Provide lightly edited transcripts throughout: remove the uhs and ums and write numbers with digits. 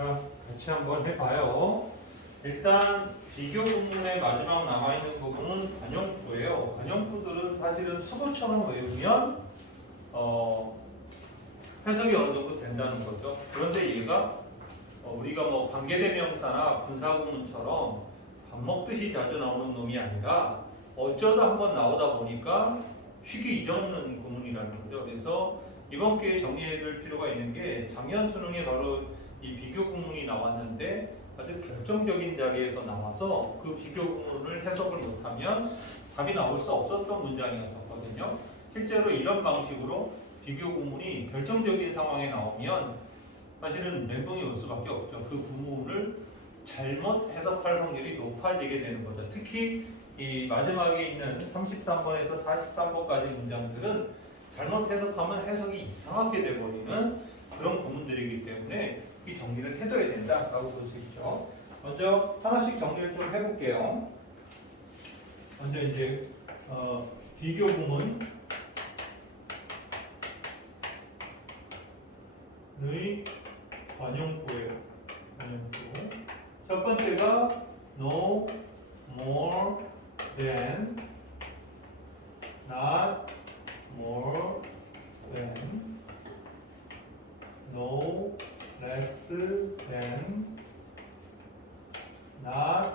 자, 같이 한번 해봐요. 일단 비교 부문의 마지막 남아있는 부분은 관용구예요. 관용구들은 사실은 수구처럼 외우면 해석이 어느 정도 된다는 거죠. 그런데 얘가 우리가 뭐 관계대명사나 분사구문처럼 밥 먹듯이 자주 나오는 놈이 아니라 어쩌다 한번 나오다 보니까 쉽게 잊어먹는 구문이라는 거죠. 그래서 이번 기회에 정리해둘 필요가 있는 게 작년 수능에 바로 이 비교 구문이 나왔는데 아주 결정적인 자리에서 나와서 그 비교 구문을 해석을 못하면 답이 나올 수 없었던 문장이었거든요. 실제로 이런 방식으로 비교 구문이 결정적인 상황에 나오면 사실은 멘붕이 올 수밖에 없죠. 그 구문을 잘못 해석할 확률이 높아지게 되는 거죠. 특히 이 마지막에 있는 33번에서 43번까지 문장들은 잘못 해석하면 해석이 이상하게 돼버리는 그런 구문들이기 때문에 이 정리를 해둬야 된다라고 볼 수 있죠. 먼저 하나씩 정리를 좀 해볼게요. 먼저 이제 비교 구문의 관용구예요. 관용구. 첫 번째가 no more than, not more than, no less than, not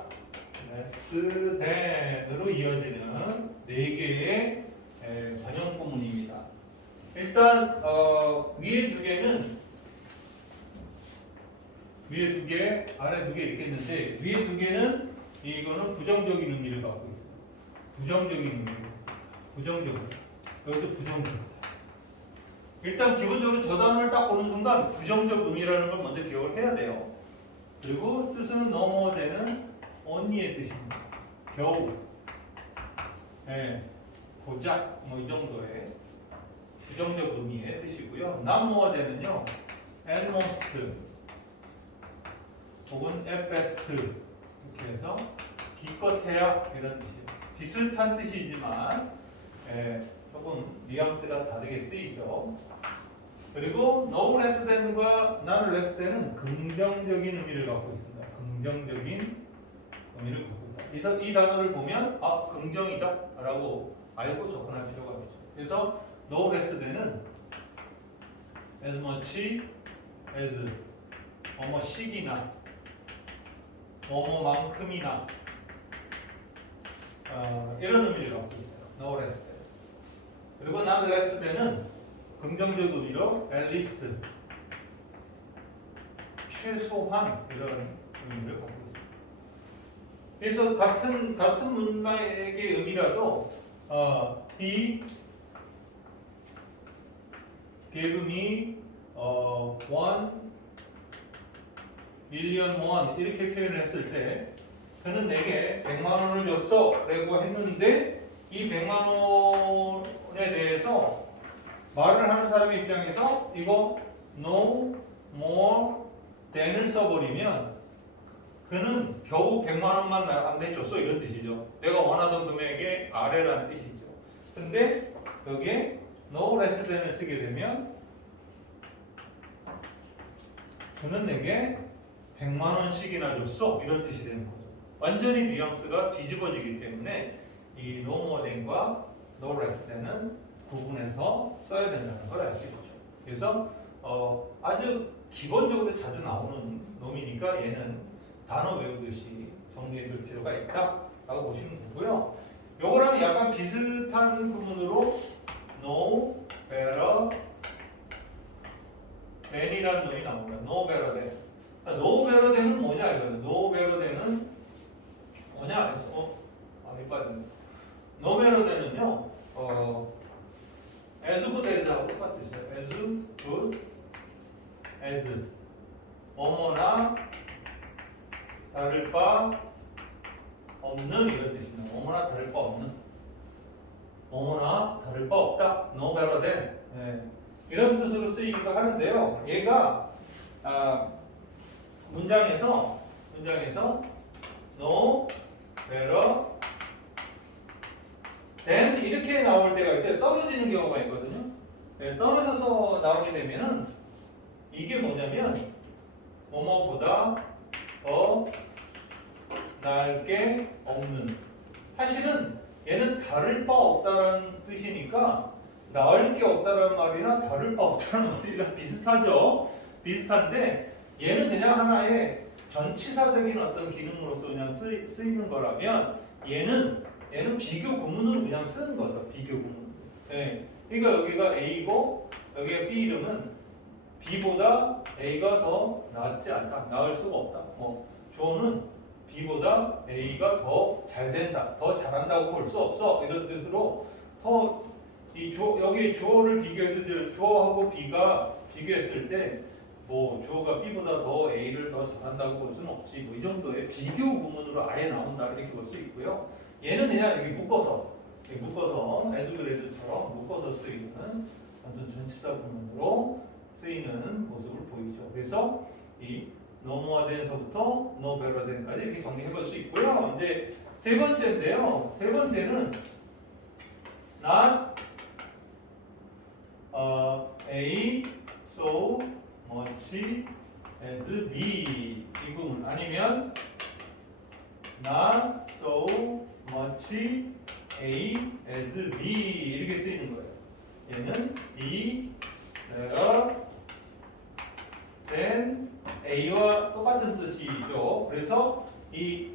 less than으로 이어지는 네 개의 관용구문입니다. 일단 위에 두 개는 위에 두 개, 아래 두 개 이렇게 있는데 위에 두 개는 이거는 부정적인 의미를 갖고 있어요. 부정적인 의미. 부정적으로. 여기도 부정적. 일단 기본적으로 저 단어를 딱 보는 순간 부정적 의미라는 걸 먼저 기억을 해야 돼요. 그리고 뜻은 넘어되는 only의 뜻입니다. 겨우. 네, 고작 뭐 이 정도의 부정적 의미의 뜻이고요. not more than은요. at most 혹은 at best 이렇게 해서 기껏해야 이런 뜻이에요. 비슷한 뜻이지만 조금 뉘앙스가 다르게 쓰이죠. 그리고 no less than과 not less than은 긍정적인 의미를 갖고 있습니다. 긍정적인 의미를 갖고 있다. 이 단어를 보면 아 긍정이다 라고 알고 접근할 필요가 있죠. 그래서 no less than은 as much as 뭐뭐씩이나 뭐뭐만큼이나 이런 의미를 갖고 있어요. no less than. 그리고 not less than은 긍정적 의미로 at least 최소한 이런 의미를 갖고 있습니다. 그래서 같은 문맥의 의미라도 he gave me 1,000,000 이렇게 표현을 했을 때 그는 내게 100만 원을 줬어 라고 했는데 이 100만 원에 대해서 말을 하는 사람의 입장에서 이거 no more than을 써버리면 그는 겨우 100만 원만 나한테 줬어 이런 뜻이죠. 내가 원하던 금액의 아래라는 뜻이죠. 근데 여기에 no less than을 쓰게 되면 그는 내게 100만 원씩이나 줬어 이런 뜻이 되는 거죠. 완전히 뉘앙스가 뒤집어지기 때문에 이 no more than과 no less than은 구분해서 써야 된다는 걸 아시죠? 그래서 아주 기본적으로 자주 나오는 놈이니까 얘는 단어 외우듯이 정리해둘 필요가 있다라고 보시면 되고요. 요거랑 약간 비슷한 구문으로 no better than이라는 놈이 나옵니다. no better than. no better than은 뭐냐 이거는 no better than은 뭐냐 그래서 이 빠졌네. no better than은요 as good as하고 똑같으세요. as good as 뭐뭐나 다를 바 없는 이런 뜻입니다. 뭐뭐나 다를 바 없는 뭐뭐나 다를 바 없다. no better than 이런 뜻으로 쓰이기도 하는데요. 얘가 문장에서 no better than 이렇게 나올 때가 있어요. 떨어지는 경우가 있거든요. 떨어져서 나오게 되면은 이게 뭐냐면 뭐뭐보다 더 나을 게 없는. 사실은 얘는 다를 바 없다라는 뜻이니까 나을 게 없다라는 말이나 다를 바 없다는 말이랑 비슷하죠. 비슷한데 얘는 그냥 하나의 전치사적인 어떤 기능으로서 그냥 쓰이는 거라면 얘는 비교 구문으로 그냥 쓰는 거죠. 비교 구문. 예. 그러니까 여기가 A고 여기가 B 이름은 B보다 A가 더 낫지 않다. 나을 수가 없다. 뭐 조는 B보다 A가 더 잘 된다. 더 잘한다고 볼 수 없어. 이런 뜻으로 여기 주어를 비교해서 주어하고 B가 비교했을 때 뭐 주어가 B보다 더 A를 더 잘한다고 볼 수는 없지. 뭐 이 정도의 비교 구문으로 아예 나온다 이렇게 볼 수 있고요. 얘는 그냥 여기 묶어서 에듀그레드처럼 묶어서 쓰이는 완전 전치사 구문으로 쓰이는 모습을 보이죠. 그래서 이 노모어된서부터 노베러된까지 이렇게 정리해 볼 수 있고요. 이제 세 번째인데요. 세 번째는 not A so much as B 이 부분 아니면 not so much A as B 이렇게 쓰이는 거예요. 얘는 B better than A와 똑같은 뜻이죠. 그래서 이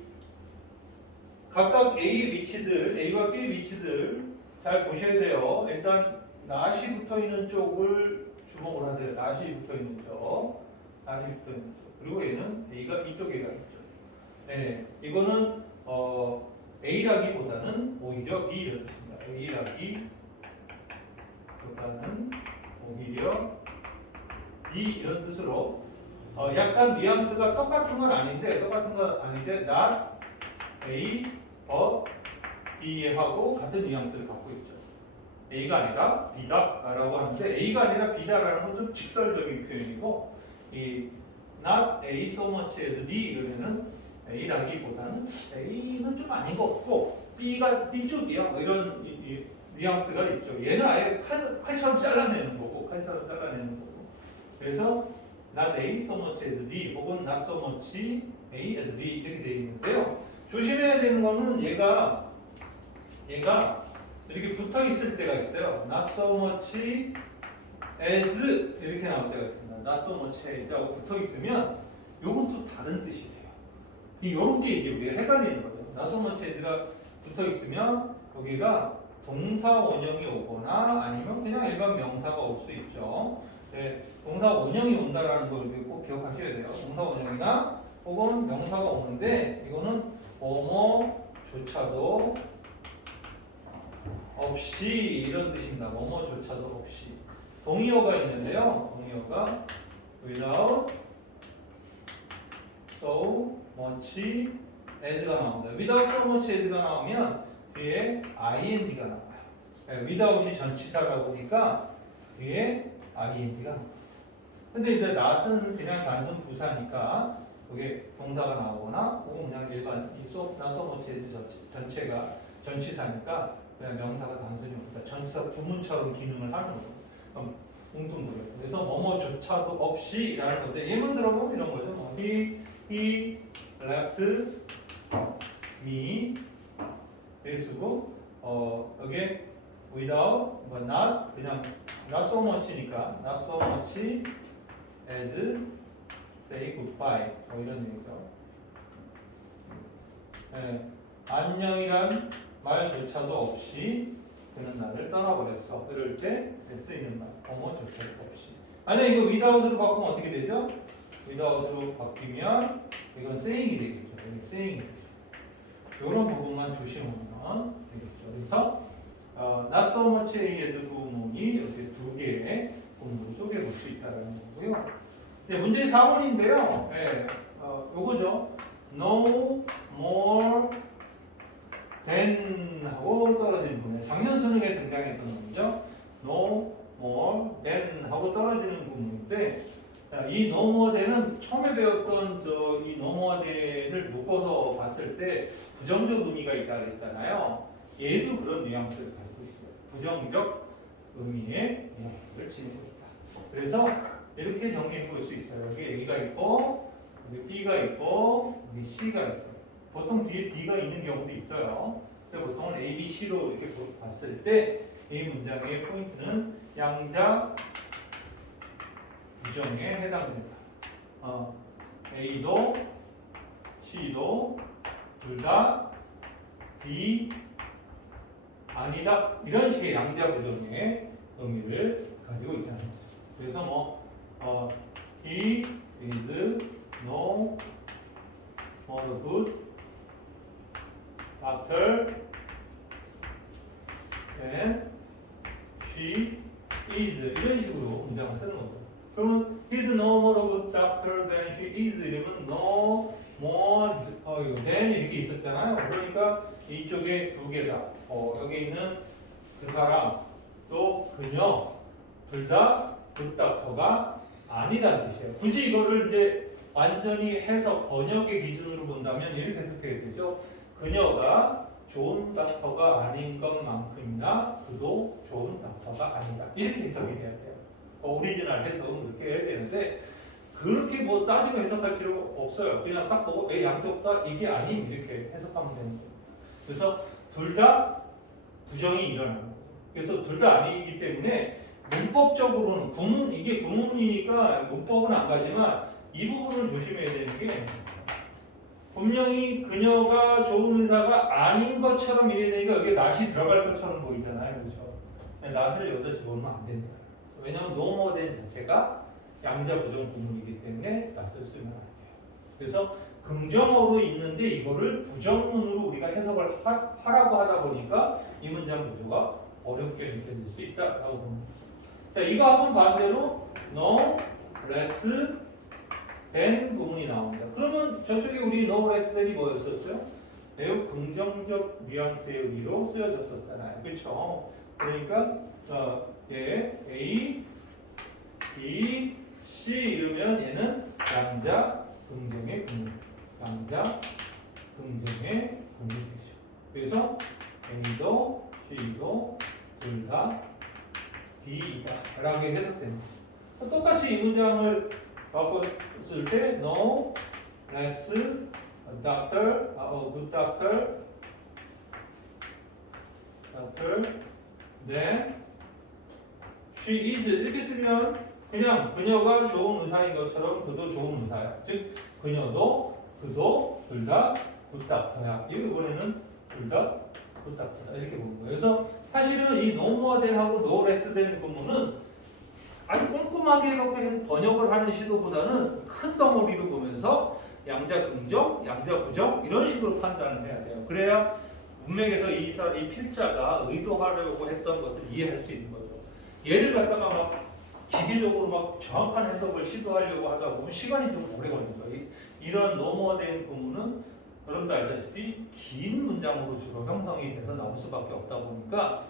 각각 A 위치들, A와 B 위치들 잘 보셔야 돼요. 일단 not이 붙어 있는 쪽을 주목을 하세요. not이 붙어 있는 쪽, not이 붙어 있는 쪽. 그리고 얘는 A가 이쪽에 가 있죠. 네, 이거는 A라기보다는 오히려 B를 뜻입니다. A라기보다는 오히려 B 이런 뜻으로 약간 뉘앙스가 똑같은 건 아닌데 not A but B 하고 같은 뉘앙스를 갖고 있죠. A가 아니라 B다라고 하는데 A가 아니라 B다라는 건 좀 직설적인 표현이고 이 not A so much as B 이러면은 A라기보다는 A는 좀 아닌 것 같고 B가 B 쪽이야 뭐 이런 뉘앙스가 있죠. 얘는 아예 칼처럼 잘라내는 거고 그래서 not A so much as B 혹은 not so much A as B 이렇게 되어 있는데요. 조심해야 되는 거는 얘가 이렇게 붙어 있을 때가 있어요. not so much as 이렇게 나올 때가 있습니다. not so much as 하고 붙어 있으면 요건 또 다른 뜻이 돼요. 이런 게 이제 우리가 헷갈리는 거죠. not so much as가 붙어 있으면 여기가 동사 원형이 오거나 아니면 그냥 일반 명사가 올 수 있죠. 네, 동사 원형이 온다라는 걸 꼭 기억하셔야 돼요. 동사 원형이나 혹은 명사가 오는데 이거는 뭐뭐조차도 없이 이런 뜻입니다. 뭐뭐조차도 없이. 동의어가 있는데요. 동의어가 without so much as가 나옵니다. without so much as가 나오면 뒤에 ing가 나와요. without이 전치사다 보니까 뒤에 ing가 나와요. 근데 이제 not은 그냥 단순 부사니까 그게 동사가 나오거나 혹은 그냥 일반 not so much as 전체가 전치사니까 그냥 명사가 단순히 그러니까 전치사 구문처럼 기능을 하는 거죠. 뭉뚱그려. 그래서 뭐뭐조차도 없이라는 건데 예문 들어보면 이런 거죠. He left me 여기 쓰고 여기에 without but not 그냥 not so much니까 not so much as say goodbye 뭐 이런 얘기죠. 네, 안녕이란 말조차도 없이 그는 나를 떠나버렸어. 그럴 때 쓰이는 말 뭐뭐조차도 없이. 아니 이거 without으로 바꾸면 어떻게 되죠? without으로 바뀌면 이건 saying이 되겠죠. saying이 되죠. 이런 부분만 조심하면 되겠죠. 그래서 not so much as 구문이 이렇게 두 개의 구문으로 쪼개볼 수 있다는 거고요. 네, 문제 4번인데요. 네, 요거죠. No more than 하고 떨어지는 부분. 작년 수능에 등장했던 부분이죠. No more than 하고 떨어지는 부분인데 이 no more than은 처음에 배웠던 이 no more than을 묶어서 봤을 때 부정적 의미가 있다고 했잖아요. 얘도 그런 뉘앙스를 가지고 있어요. 부정적 의미의 뉘앙스를 지니고 있다. 그래서 이렇게 정리해 볼 수 있어요. 여기 A가 있고 여기 B가 있고 여기 C가 있어요. 보통 뒤에 D가 있는 경우도 있어요. 근데 보통은 A, B, C로 이렇게 봤을 때 이 문장의 포인트는 양자 부정에 해당됩니다. A도 C도 둘 다 B 아니다 이런 식의 양자 부정의 의미를 가지고 있다는 거죠. 그래서 he is no more good doctor than she is 이런 식으로 문장을 쓰는 거죠. 그러면 he's no more good doctor than she is 이러면 no more than 이렇게 있었잖아요. 그러니까 이쪽에 두 개다. 여기 있는 그 사람 또 그녀 둘 다 굿닥터가 아니라는 뜻이에요. 굳이 이거를 이제 완전히 해석 번역의 기준으로 본다면 이렇게 해석해야 되죠. 그녀가 좋은 닥터가 아닌 것만큼이나 그도 좋은 닥터가 아니다. 이렇게 해석이 돼야 돼요. 오리지널 해석은 그렇게 해야 되는데 그렇게 뭐 따지고 해석할 필요가 없어요. 그냥 딱 보고 양쪽 다 이게 아닌 이렇게 해석하면 되는 거예요. 그래서 둘 다 부정이 일어나는 거예요. 그래서 둘 다 아니기 때문에 문법적으로는 이게 구문이니까 문법은 안 가지만 이 부분을 조심해야 되는 게 분명히 그녀가 좋은 의사가 아닌 것처럼 이래야 되니까 여기에 not이 들어갈 것처럼 보이잖아요. 그렇죠? not을 여기다 집어넣으면 안 된다. 왜냐하면 노모된 자체가 양자 부정 구문이기 때문에 not을 쓰면 안 돼요. 그래서 긍정어로 있는데 이거를 부정문으로 우리가 해석을 하라고 하다 보니까 이 문장 구조가 어렵게 느껴질 수 있다라고 봅니다. 자, 이거하고는 반대로 no less than 구문이 나옵니다. 그러면 저쪽에 우리 no less than이 뭐였었어요? 매우 긍정적 뉘앙스의 의미로 쓰여졌었잖아요. 그렇죠? 그러니까 A, B, C 이러면 얘는 양자 긍정의 구문, 양자 긍정의 구문이죠. 그래서 A도 C도 둘 다 D이다 라고 해석됩니다. 똑같이 이 문장을 바꿨을 때 no less doctor, good doctor than she is 이렇게 쓰면 그냥 그녀가 좋은 의사인 것처럼 그도 좋은 의사야. 즉 그녀도 그도 둘 다 good doctor야. 이번에는 둘 다 good doctor다 이렇게 보는 거예요. 그래서 사실은 이 no more than하고 no less than 구문은 아주 꼼꼼하게 이렇게 번역을 하는 시도보다는 큰 덩어리로 보면서 양자 긍정, 양자 부정 이런 식으로 판단을 해야 돼요. 그래야 문맥에서 이 필자가 의도하려고 했던 것을 이해할 수 있는 거죠. 얘를 갖다가 막 기계적으로 막 정확한 해석을 시도하려고 하다 보면 시간이 좀 오래 걸립니다. 이런 노모된 구문은 여러분도 알다시피 긴 문장으로 주로 형성이 돼서 나올 수밖에 없다 보니까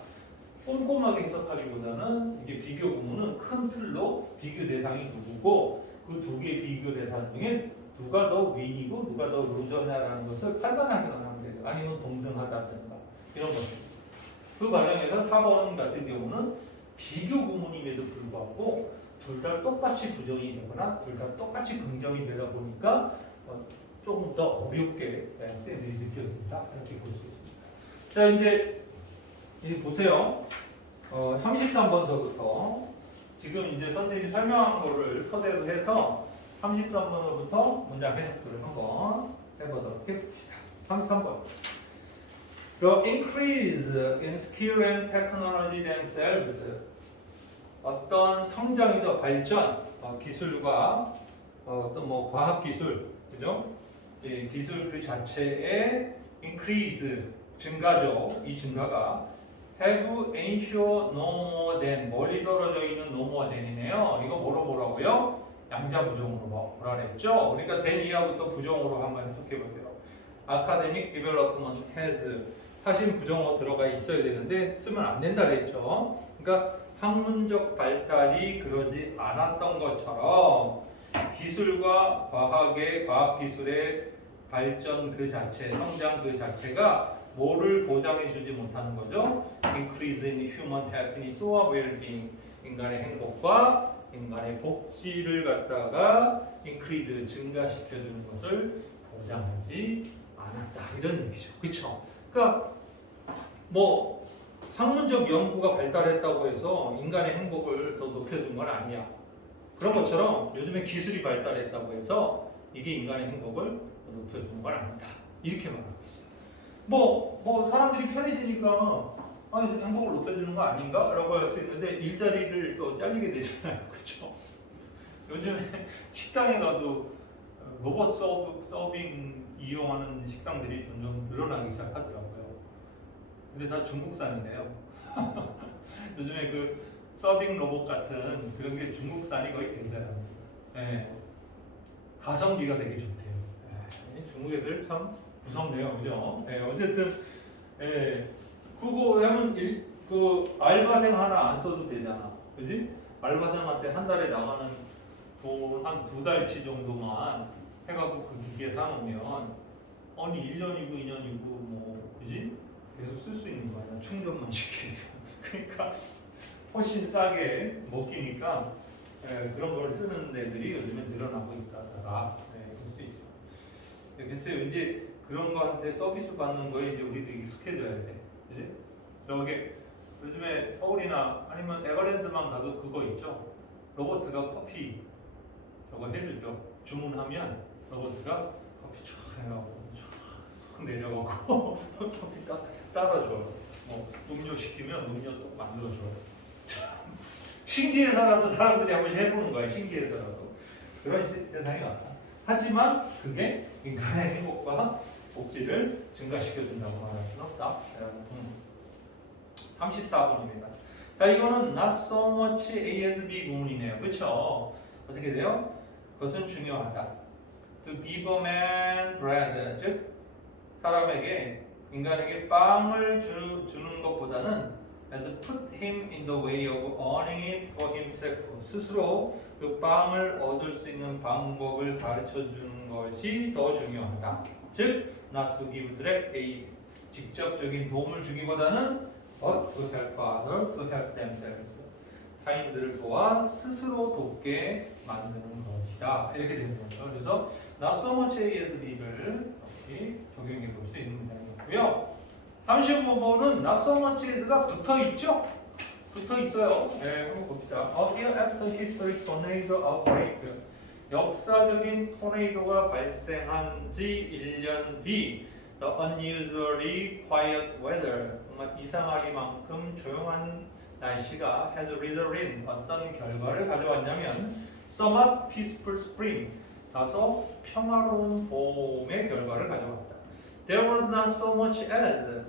꼼꼼하게 해석하기보다는 이게 비교 구문은 큰 틀로 비교 대상이 누구고 그 두 개의 비교 대상 중에 누가 더 윈이고 누가 더 루저냐라는 것을 판단하기만 하면 돼요. 아니면 동등하다든가 이런 것들. 그 과정에서 4번 같은 경우는 비교 구문임에도 불구하고 둘 다 똑같이 부정이 되거나 둘 다 똑같이 긍정이 되다 보니까 조금 더 어렵게 느껴진다 이렇게 볼 수 있습니다. 자 이제 보세요. 33번서부터 지금 이제 선생님이 설명한 거를 토대로 해서 33번부터 문장 해석들을 한번 해보도록 해봅시다. 33번. The increase in skill and technology themselves. 어떤 성장이나 발전, 기술과 어떤 뭐 과학 기술, 그죠? 기술 그 자체의 increase 증가죠. 이 증가가 have ensure no more than 멀리 떨어져 있는 no more than이네요. 이거 뭐라고요? 양자 부정으로 뭐라 그랬죠? 그러니까 then 이하부터 부정으로 한번 해석해 보세요. academic development has 사실 부정어 들어가 있어야 되는데 쓰면 안 된다 그랬죠. 그러니까 학문적 발달이 그러지 않았던 것처럼 기술과 과학기술의 발전 그 자체, 성장 그 자체가 뭐를 보장해주지 못하는 거죠? Increase in human happiness와 well-being, 인간의 행복과 인간의 복지를 갖다가 increase 증가시켜주는 것을 보장하지 않았다 이런 얘기죠. 그렇죠? 그러니까 뭐 학문적 연구가 발달했다고 해서 인간의 행복을 더 높여준 건 아니야. 그런 것처럼 요즘에 기술이 발달했다고 해서 이게 인간의 행복을 더 높여주는 건 아니다. 이렇게 말하고 있어요. 뭐 사람들이 편해지니까 행복을 높여주는 거 아닌가? 라고 할 수 있는데 일자리를 또 잘리게 되잖아요. 그렇죠? 요즘에 식당에 가도 로봇 서빙 이용하는 식당들이 점점 늘어나기 시작하더라고요. 근데 다 중국산이네요. 요즘에 그 서빙 로봇 같은 그런 게 중국산이 거의 된대요. 네. 가성비가 되게 좋대요. 네. 중국 애들 참 무섭네요, 그죠? 네. 어쨌든 그거 하면 그 알바생 하나 안 써도 되잖아, 그지? 알바생한테 한 달에 나가는 돈 한 2달치 정도만 해갖고 그 기계에 사놓으면 아니 1년이고 2년이고 뭐 그지? 계속 쓸 수 있는 거 아니야? 충전만 시키면. 그러니까 훨씬 싸게 먹히니까 그런 걸 쓰는 애들이 요즘에 늘어나고 있다가 볼 수 있죠. 그래서 이제 그런 거한테 서비스 받는 거에 이제 우리도 익숙해져야 돼. 그지? 저게 요즘에 서울이나 아니면 에버랜드만 가도 그거 있죠. 로봇가 커피 저거 해주죠. 주문하면 로봇가 커피 쫙 해가고 쫙 내려가고 커피 따라줘요. 뭐 음료 시키면 음료 또 만들어줘요. 참 신기해서라도 사람들이 한 번씩 해보는 거야. 신기해서라도 그런 세상이 왔다. 하지만 그게 인간의 행복과 복지를 증가시켜준다고 말할 수는 없다. 34번입니다. 자, 이거는 not so much A as B 구문이네요. 그렇죠? 어떻게 돼요? 그것은 중요하다. To give a man bread, 즉 사람에게 인간에게 빵을 주는 것보다는 as put him in the way of earning it for himself. 스스로 그 빵을 얻을 수 있는 방법을 가르쳐 주는 것이 더 중요하다. 즉, not to give direct aid. 직접적인 도움을 주기보다는 but to help others to help themselves. 타인들을 도와 스스로 돕게 만드는 것이다. 이렇게 되는 거죠. 그래서 not so much A as B를 이렇게 적용해 볼 수 있는 문장이고요. 35번은 not so much as가 붙어 있죠? 붙어 있어요. 네, 한번 봅시다. A year after history tornado outbreak. 역사적인 토네이도가 발생한 지 1년 뒤 the unusually quiet weather. 정말 이상하기만큼 조용한 날씨가 has resulted in 어떤 결과를 가져왔냐면 somewhat peaceful spring. 다소 평화로운 봄의 결과를 가져왔다. There was not so much as.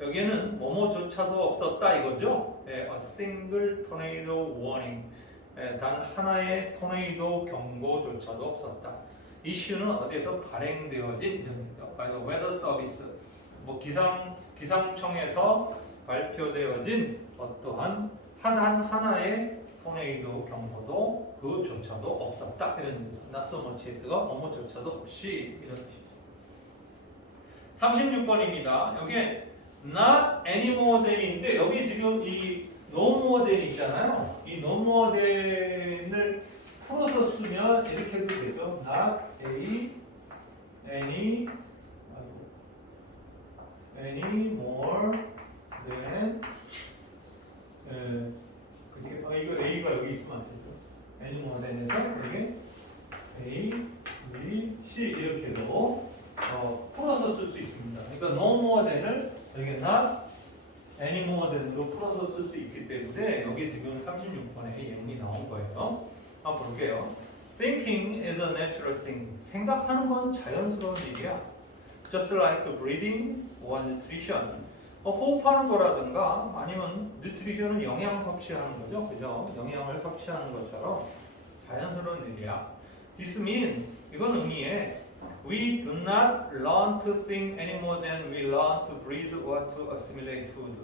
여기에는 뭐뭐조차도 없었다 이거죠. A single tornado warning. 단 하나의 토네이도 경고조차도 없었다. 이슈는 어디에서 발행되어진 이름입니다. Weather Service. 뭐 기상청에서 발표되어진 어떠한 하나의 토네이도 경고도 그조차도 없었다. 이런 의미죠. Not so much as가 뭐뭐조차도 없이 이런 뜻이죠. 36번입니다. 여기에 not any more than인데 여기 지금 이 no more than 있잖아요. 이 no more than을 풀어서 쓰면 이렇게 해도 되죠. not any more than 이거 A가 여기 있으면 안 되죠. any more than에서 여기 A, B, C 이렇게도 풀어서 쓸 수 있습니다. 그러니까 no more than을 여기 not any more than으로 풀어서 쓸 수 있기 때문에 여기 지금 36번에 예문이 나온 거예요. 한번 볼게요. Thinking is a natural thing. 생각하는 건 자연스러운 일이야. Just like breathing or nutrition. 호흡하는 거라든가 아니면 nutrition은 영양 섭취하는 거죠. 그죠? 영양을 섭취하는 것처럼 자연스러운 일이야. This means 이건 의미해 We do not learn to think any more than we learn to breathe or to assimilate food.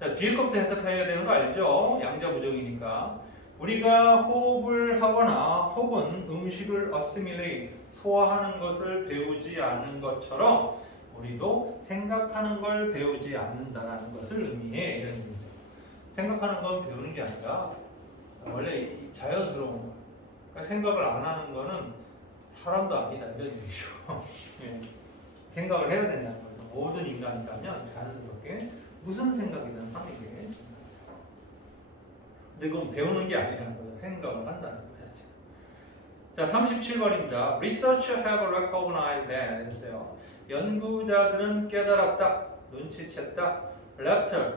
자, 뒤에 것부터 해석해야 되는 거 알죠? 양자부정이니까. 우리가 호흡을 하거나 혹은 음식을 assimilate, 소화하는 것을 배우지 않은 것처럼 우리도 생각하는 걸 배우지 않는다라는 것을 의미해. 이런 의미죠. 생각하는 건 배우는 게 아니라 원래 자연스러운 거. 그러니까 생각을 안 하는 거는 사람도 아니다 이런 얘기죠. 예. 생각을 해야 된다는 거죠. 모든 인간이라면 자연스럽게 무슨 생각이든 하는 게. 근데 그건 배우는 게 아니라는 거죠. 생각을 한다는 거 자체가. 자, 37번입니다. Researchers have recognized that 했어요. 연구자들은 깨달았다, 눈치챘다. Laughter,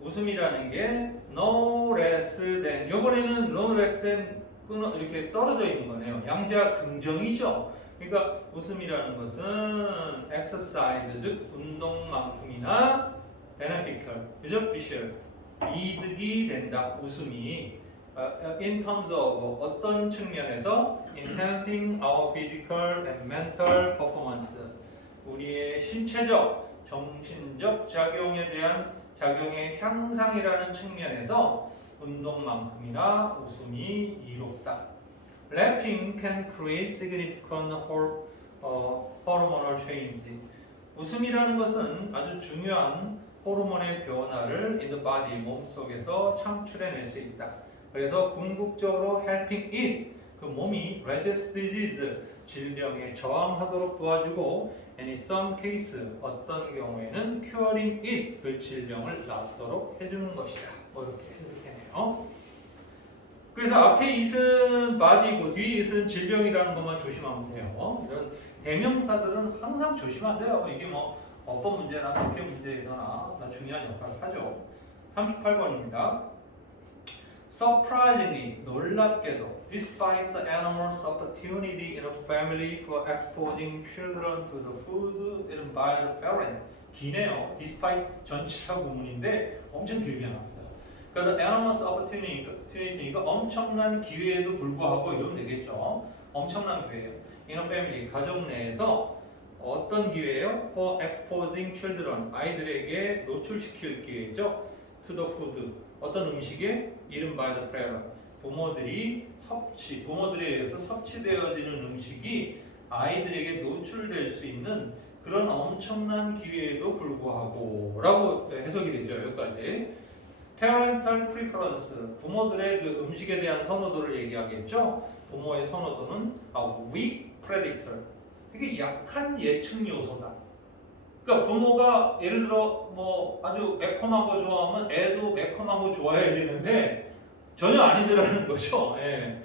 웃음이라는 게 no less than. 이번에는 no less than 이렇게 떨어져 있는 거네요. 양자 긍정이죠. 그러니까 웃음이라는 것은 exercise, 즉 운동만큼이나 beneficial, beneficial, 이득이 된다. 웃음이 in terms of 어떤 측면에서 enhancing our physical and mental performance, 우리의 신체적, 정신적 작용에 대한 작용의 향상이라는 측면에서 운동만큼이나 웃음이 이롭다. Laughing can create significant hormonal change. 웃음이라는 것은 아주 중요한 호르몬의 변화를 in the body, 몸속에서 창출해낼 수 있다. 그래서 궁극적으로 helping it, 그 몸이 resist disease, 질병에 저항하도록 도와주고 and in some case, 어떤 경우에는 curing it, 그 질병을 낫도록 해주는 것이다. 이렇게 해석되네요. 그래서 앞에 it은 body고 뒤에 it은 질병이라는 것만 조심하면 돼요. 이런 대명사들은 항상 조심하면 돼요. 이게 뭐 어법 문제나 독해 문제에서나 다 중요한 역할을 하죠. 38번입니다. Surprisingly, 놀랍게도, despite the animal's opportunity in a family for exposing children to the food eaten by the parent. 기네요. Despite 전치사 구문인데 엄청 길게 나왔어요. 그래서 animal's opportunity가 엄청난 기회에도 불구하고 이러면 되겠죠. 엄청난 기회예요. In a family, 가족 내에서 어떤 기회예요? For exposing children, 아이들에게 노출시킬 기회죠. To the food, 어떤 음식에 eaten by the parent, 부모들에 의해서 섭취되어지는 음식이 아이들에게 노출될 수 있는 그런 엄청난 기회에도 불구하고 라고 해석이 되죠. 여기까지. Parental preference, 부모들의 그 음식에 대한 선호도를 얘기하겠죠. 부모의 선호도는 weak predictor, 이게 약한 예측 요소다. 그러니까 부모가 예를 들어 뭐 아주 매콤한 거 좋아하면 애도 매콤한 거 좋아해야 되는데 전혀 아니더라는 거죠. 예.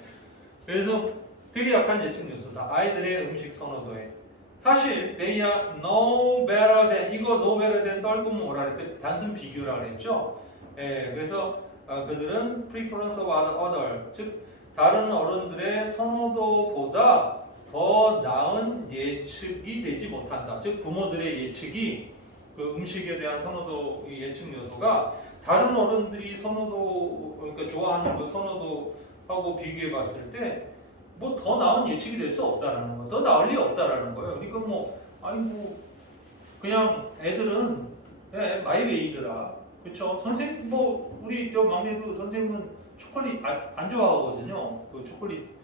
그래서 되게 약한 예측 요소다. 아이들의 음식 선호도에. 사실 they are no better than, 이거 no better than 떨구면 뭐라 그랬어요? 단순 비교라 그랬죠. 예. 그래서 그들은 preference of other, 즉 다른 어른들의 선호도보다 더 나은 예측이 되지 못한다. 즉 부모들의 예측이 그 음식에 대한 선호도 예측 요소가 다른 어른들이 선호도, 그러니까 좋아하는 그 선호도하고 비교해 봤을 때 뭐 더 나은 예측이 될 수 없다라는 거, 더 나을 리 없다라는 거예요. 그러니까 뭐 아니 뭐 그냥 애들은 마이웨이더라, 그렇죠? 선생 뭐 우리 저 막내도 선생님은 초콜릿 안 좋아하거든요. 그 초콜릿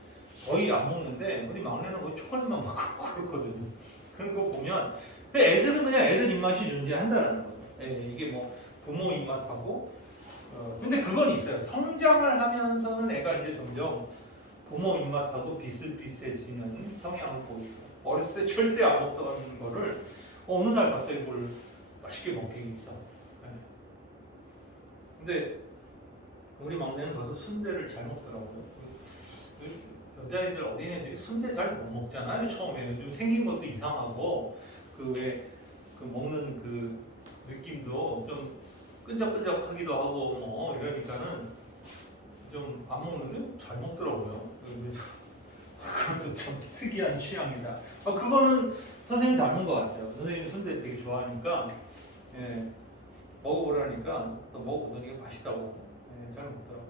거의 안 먹는데 우리 막내는 거의 초콜릿만 먹고 그렇거든요. 그런 거 보면 근데 애들은 그냥 애들 입맛이 존재한다는 거예요. 이게 뭐 부모 입맛하고 근데 그건 있어요. 성장을 하면서는 애가 이제 점점 부모 입맛하고 비슷비슷해지는 성향을 보이고 어렸을 때 절대 안 먹던 거를 어느 날 갑자기 뭘 맛있게 먹기 시작. 근데 우리 막내는 벌써 순대를 잘 먹더라고요. 여자애들 어린애들이 순대 잘 못 먹잖아요. 처음에는 좀 생긴 것도 이상하고 그 왜 그 먹는 그 느낌도 좀 끈적끈적하기도 하고 뭐 이러니까는 좀 안 먹는데 잘 먹더라고요. 그래서 그것도 참 특이한 취향이다. 그거는 선생님 닮은 것 같아요. 선생님 순대 되게 좋아하니까 먹어보라니까 또 먹어보더니 맛있다고 잘 먹더라고요.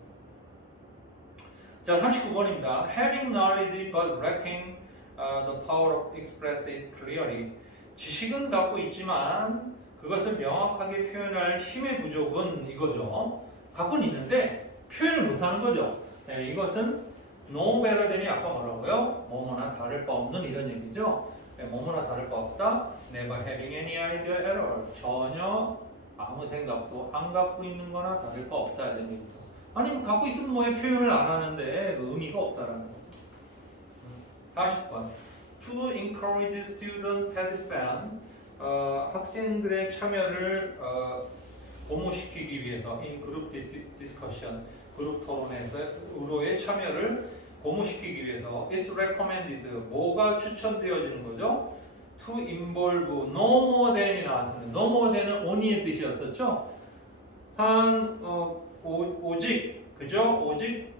자, 39번입니다. Having knowledge but lacking the power of express it clearly. 지식은 갖고 있지만 그것을 명확하게 표현할 힘의 부족은 이거죠. 갖고는 있는데 표현을 못하는 거죠. 이것은 no better than이 아까 뭐라고요? 뭐뭐나 다를 바 없는 이런 얘기죠. 뭐뭐나 다를 바 없다. Never having any idea at all. 전혀 아무 생각도 안 갖고 있는 거나 다를 바 없다 이런 얘기죠. 아니 갖고 있으면 뭐해 표현을 안 하는데 그 의미가 없다라는 거. 40번. To encourage student participation, 학생들의 참여를 고무시키기 위해서 in group discussion, 그룹 토론에서의 참여를 고무시키기 위해서 it's recommended, 뭐가 추천되어지는 거죠? To involve no more than이 나왔습니다. no more than은 only의 뜻이었었죠? 오직, 그죠? 오직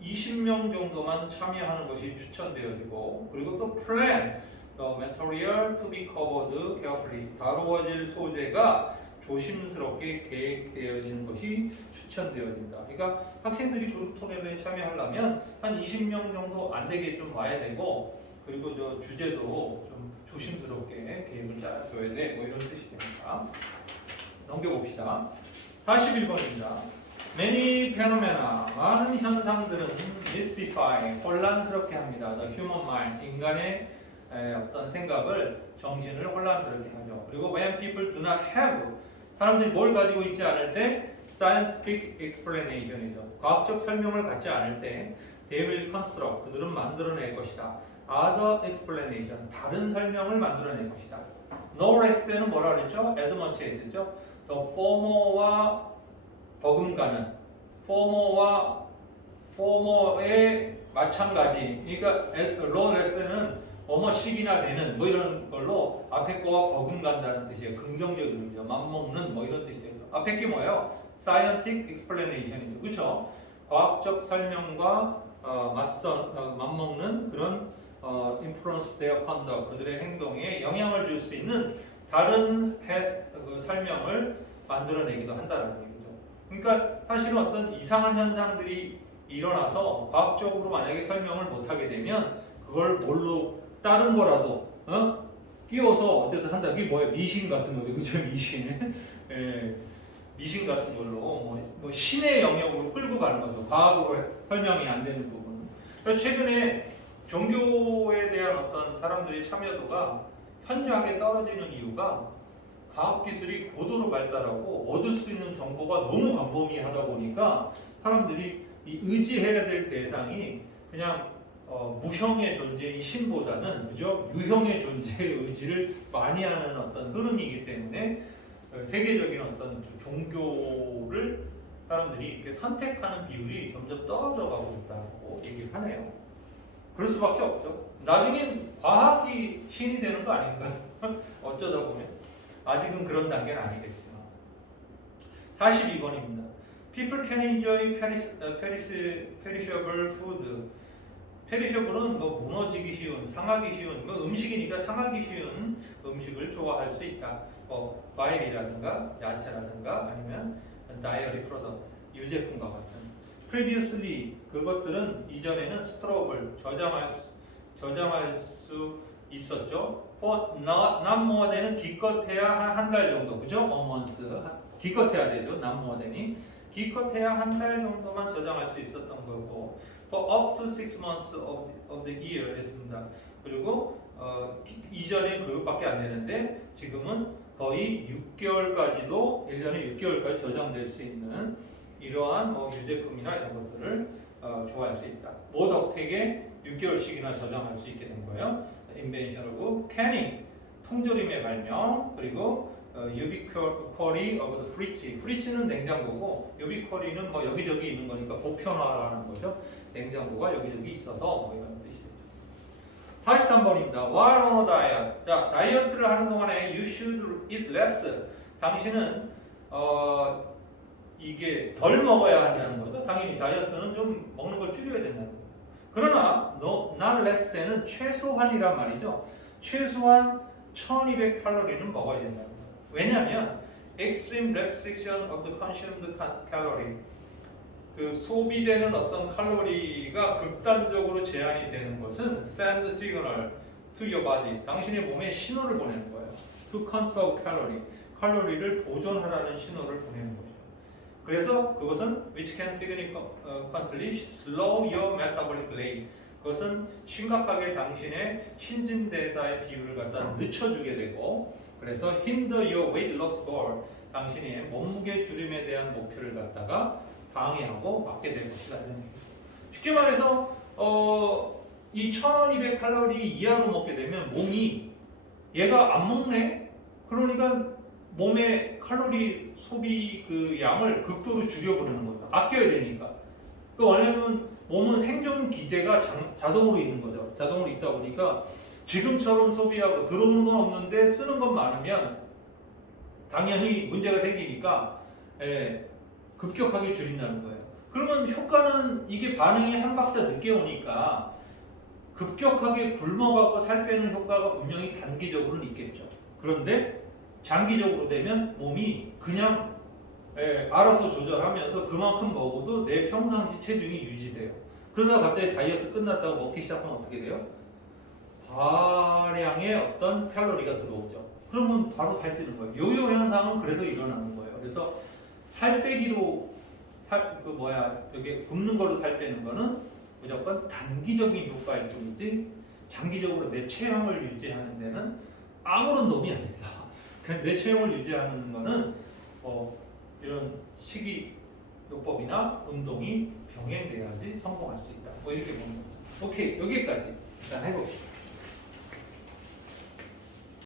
20명 정도만 참여하는 것이 추천되어지고, 그리고 또 plan, the material to be covered carefully, 다루어질 소재가 조심스럽게 계획되어지는 것이 추천되어진다. 그러니까 학생들이 졸업 토론회에 참여하려면 한 20명 정도 안 되게 좀 와야 되고, 그리고 저 주제도 좀 조심스럽게 계획을 짜줘야 돼. 뭐 이런 뜻이 됩니다. 넘겨봅시다. 41번입니다. Many phenomena, 많은 현상들은 mystify, 혼란스럽게 합니다. The human mind, 인간의 어떤 생각을, 정신을 혼란스럽게 하죠. 그리고 when people do not have, 사람들이 뭘 가지고 있지 않을 때 scientific explanation이죠. 과학적 설명을 갖지 않을 때 they will construct, 그들은 만들어낼 것이다. other explanation, 다른 설명을 만들어낼 것이다. no less than은 뭐라 그랬죠? as much as죠. the former와 버금가는, former의 마찬가지. 그러니까 no less는 뭐뭐씩이나 되는 뭐 이런 걸로 앞에 거와 버금간다는 뜻이에요. 긍정적인 의미죠. 맞먹는 뭐 이런 뜻이 되죠. 앞에 게 뭐예요? scientific explanation이죠. 그렇죠? 과학적 설명과 맞먹는 그런 influence their conduct, 그들의 행동에 영향을 줄 수 있는 다른 그 설명을 만들어내기도 한다는 얘기죠. 그러니까 사실은 어떤 이상한 현상들이 일어나서 과학적으로 만약에 설명을 못하게 되면 그걸 뭘로 다른 거라도 끼워서 어쨌든 한다. 그게 뭐야? 미신 같은 거죠. 그죠? 미신. 예, 미신 같은 걸로 뭐 신의 영역으로 끌고 가는 거죠. 과학으로 설명이 안 되는 부분. 그래서 최근에 종교에 대한 어떤 사람들의 참여도가 현저하게 떨어지는 이유가 과학기술이 고도로 발달하고 얻을 수 있는 정보가 너무 광범위하다 보니까 사람들이 이 의지해야 될 대상이 그냥 무형의 존재인 신보다는 그죠? 유형의 존재의 의지를 많이 하는 어떤 흐름이기 때문에 세계적인 어떤 종교를 사람들이 이렇게 선택하는 비율이 점점 떨어져 가고 있다고 얘기를 하네요. 그럴 수밖에 없죠. 나중엔 과학이 신이 되는 거 아닌가? 어쩌다 보면. 아직은 그런 단계는 아니겠지만. 42번입니다. People can enjoy perishable food. 페리셔블은 뭐 무너지기 쉬운, 상하기 쉬운, 뭐 음식이니까 상하기 쉬운 음식을 좋아할 수 있다. 과일이라든가 야채라든가 아니면 다이어리 프로덕트, 유제품과 같은. Previously, 그것들은 이전에는 스토어블, 저장할 수 있었죠. not more than은 기껏해야 한 달 정도, 그죠? a month, 기껏해야 되죠. not more than이 기껏해야 한 달 정도만 저장할 수 있었던 거고, for up to 6 months of the year 됐습니다. 그리고 이전에 그것밖에 안 되는데 지금은 거의 6개월까지도 1년에 6개월까지 저장될 수 있는 이러한 유제품이나 이런 것들을 좋아할 수 있다. 못 어택에 6개월씩이나 저장할 수 있게 된 거예요. 인벤션하고 canning, 통조림의 발명, 그리고 ubiquity of the fridge. fridge는 냉장고고 ubiquity는 뭐 여기저기 있는 거니까 보편화라는 거죠. 냉장고가 여기저기 있어서 뭐 이런 뜻이죠. 43번입니다. While on a diet. 자, 다이어트를 하는 동안에 you should eat less. 당신은 이게 덜 먹어야 한다는 거죠. 당연히 다이어트는 좀 먹는 걸 줄여야 된다는 거죠. 그러나 not less than은 최소한이란 말이죠. 최소한 1200 칼로리는 먹어야 된다는 거예요. 왜냐하면 extreme restriction of the consumed calorie, 그 소비되는 어떤 칼로리가 극단적으로 제한이 되는 것은 send signal to your body, 당신의 몸에 신호를 보내는 거예요. to conserve calorie, 칼로리를 보존하라는 신호를 보내는 거죠. 그래서 그것은 which can significantly slow your metabolic rate, 그것은 심각하게 당신의 신진대사의 비율을 갖다 늦춰주게 되고, 그래서 hinder your weight loss goal, 당신의 몸무게 줄임에 대한 목표를 갖다가 방해하고 막게 될 것이다. 이런 얘기죠. 쉽게 말해서 이 1200칼로리 이하로 먹게 되면 몸이 얘가 안 먹네? 그러니까 몸의 칼로리 소비 그 양을 극도로 줄여버리는 거죠. 아껴야 되니까. 그 왜냐면 몸은 생존 기제가 자동으로 있는 거죠. 자동으로 있다 보니까 지금처럼 소비하고 들어오는 건 없는데 쓰는 건 많으면 당연히 문제가 생기니까 급격하게 줄인다는 거예요. 그러면 효과는 이게 반응이 한 박자 늦게 오니까 급격하게 굶어가고 살 빼는 효과가 분명히 단기적으로는 있겠죠. 그런데 장기적으로 되면 몸이 그냥 알아서 조절하면서 그만큼 먹어도 내 평상시 체중이 유지돼요. 그러다가 갑자기 다이어트 끝났다고 먹기 시작하면 어떻게 돼요? 과량의 어떤 칼로리가 들어오죠. 그러면 바로 살찌는 거예요. 요요 현상은 그래서 일어나는 거예요. 그래서 살 빼기로 저게 굶는 거로 살 빼는 거는 무조건 단기적인 효과일 뿐이지 장기적으로 내 체형을 유지하는 데는 아무런 도움이 아닙니다. 그냥 내 체형을 유지하는 거는 이런 식이요법이나 운동이 병행돼야지 성공할 수 있다. 뭐 이렇게 보는 거죠. 오케이, 여기까지 일단 해봅시다.